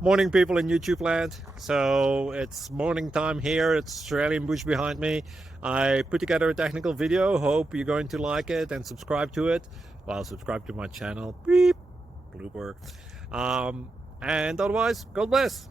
Morning, people in YouTube land. So it's morning time here. It's Australian bush behind me. I put together a technical video. Hope you're going to like it and subscribe to it. Well, subscribe to my channel. Beep. Blooper. And otherwise, God bless.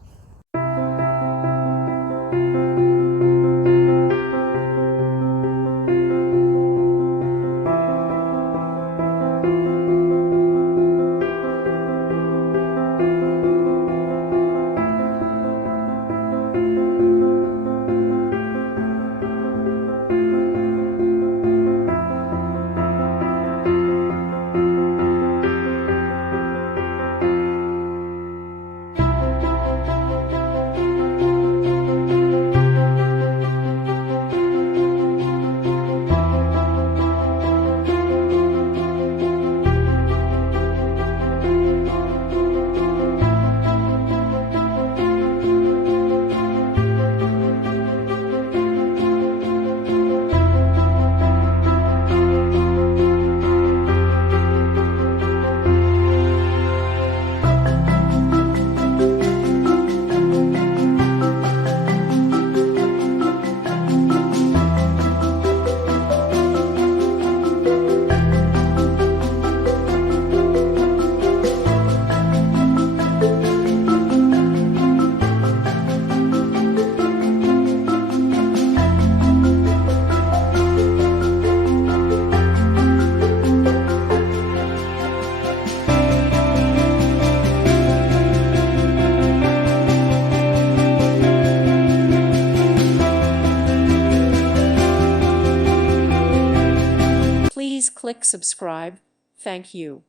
Please click subscribe. Thank you.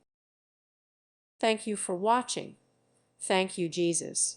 Thank you for watching. Thank you, Jesus.